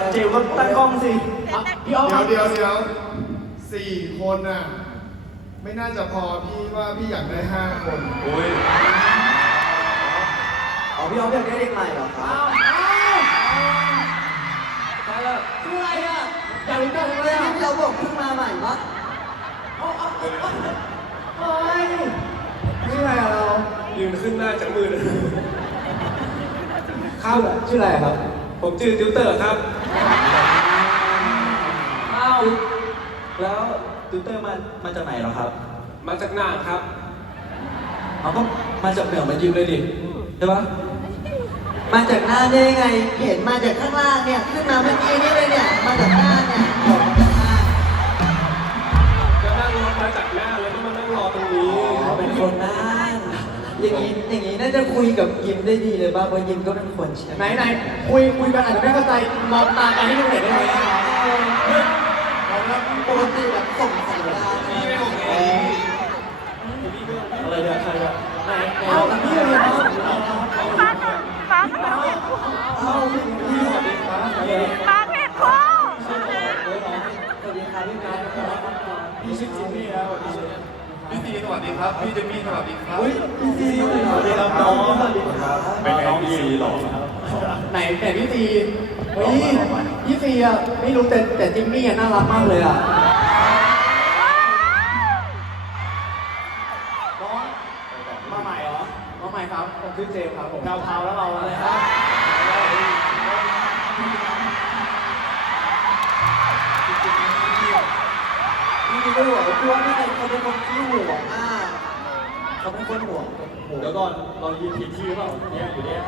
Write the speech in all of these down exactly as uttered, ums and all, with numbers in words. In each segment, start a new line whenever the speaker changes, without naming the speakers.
เจลก็ตั้งกล้องสิพี่อ้อม
เดี๋ยวเดี๋ยวเดี๋ยวสี่คนน่ะไม่น่าจะพอพี่ว่าพี่อยากได้ห้าคนโอ้ย
อ๋อพี่อ้อมอยากได้เด็กใหม่เหรอครับใช่แล้วชื่ออะไรอ่ะอยากรู้จักเลยอ่ะเราบอกเพิ่งมาใหม่ปะโอ้ยชื่ออะไรอ่ะเรา
ยืนขึ้นหน้าจากมือเลย
ครับชื่ออะไรครับ
ผมชื่อติวเตอร์ครับ
อ้าวแล้วติวเตอร์มามาจากไหนเหรอครับ
มาจากน่านครับ
เอาก็มาจากเหนือมายืนเลยดิใช่ปะมาจากหน้าได้ไงเห็นมาจากข้างล่างเนี่ยขึ้นมาเมื่อกี้นี่เลยเนี่ยมาจากหน้าเนี่ยบอกมาจากหน้า
ก็นั่งรถมาจากน่านแล้วก็มานั่งรอตรงนี้
อ๋อเป็นคนน่านอย่างนี้อย่างนี้น่าจะคุยกับยิมได้ดีเลยป่ะเพราะยิมก็เป็นคนใช่ไหมไหนคุยคุยกันอาจจะไม่เข้าใจมองตากันให้ดูหน่อยได้ไหมปกติแบบส่งสัญญาณอะไรเนี่ยใครอะไหนเอาพี่เลยครับเอาพี่สวัสดีครับ
มาเพจคู่
สวัสดีครับพี่การพี่ชื่อจิมมี่แล้วพี่ซีสวัสดีครับพี่เจมี่สวัสดีครับพี่ซีสวัสดีครับน้องสวัสดีครับเป็นน้องพี่ซีหรอไหนแต่พี่ซีเฮ้ยพี่ซีอ่ะไม่รู้แต่แต่จิมมี่อ่ะน่ารักมากเลยอ่ะน้องมาใหม่เหรอมาใหม่ครับผมชื่อเจมส์ครับผมดาวเทาแล้วเราอะไรครับนี่ก็หัวกลัวไม่ได้เขาเป็นคนขี้ห่วงอ่ะเขาเป็นคนห่วงเดี๋ยวก่อนเรายืนผิดที่หรือเปล่าเนี่ยอยู่เนี่ย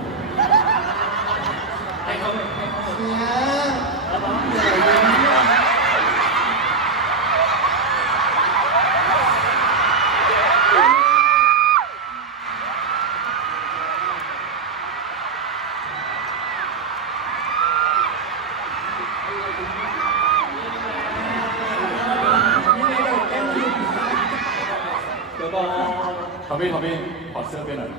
ให้เขาให้เขาเนี่ยแล้วน้องใหญ่เลย
ทอมมี่ทอมมี่ขอเสื้อเป็นหน่อย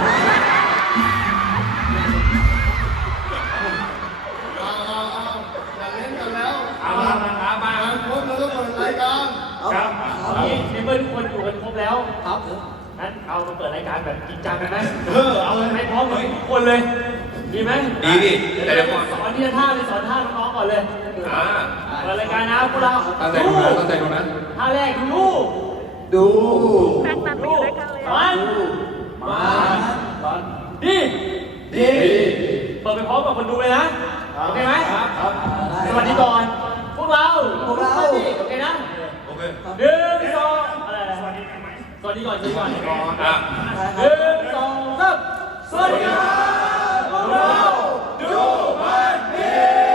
เอาเอาเอาอย่าเล่นกันแล้ว
เอามามามามา
พวกเราต้องเปิดรายการ
ครับ
นี่ในเมื่อทุกคนอยู่กันครบแล้ว
ครับ
งั้นเอามาเปิดรายการแบบจริงจังกันไหม
เออเอาเลย
ให้พร้อมกันทุกคนเลย ดีไหม
ดีดิแต่เดี๋ยวก่อน
สอนที่ท่าเลยสอนท่าน้องๆก่อนเลย
อ่า
เปิดรายการนะพวกเรา
ตั้งใจดูนะตั้งใจดูนะ
ท่าแรกดู
ดู
แบ่งแบบไม่อยู่ด้วยกันเลย
สอน
มาตอน
ดี
ดี
เปิดไปพร้อมกับคนดูเลยนะ โอเคไหม
ครับ
สวัสดีก่อน พวกเรา
พวกเรา
โอเคนะ
โอเค
หนึ่งสองอะไรสวัสดีใหม่สวัสดีก่อนสวัสดีก่อน
อ่ะ
หนึ่งสองสามสวัสดีครับพวกเราดูมันดี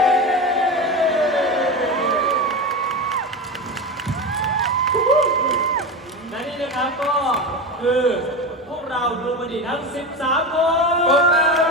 และนี่นะครับก็คือพวกเราดูมันดีทั้งสิบสามคน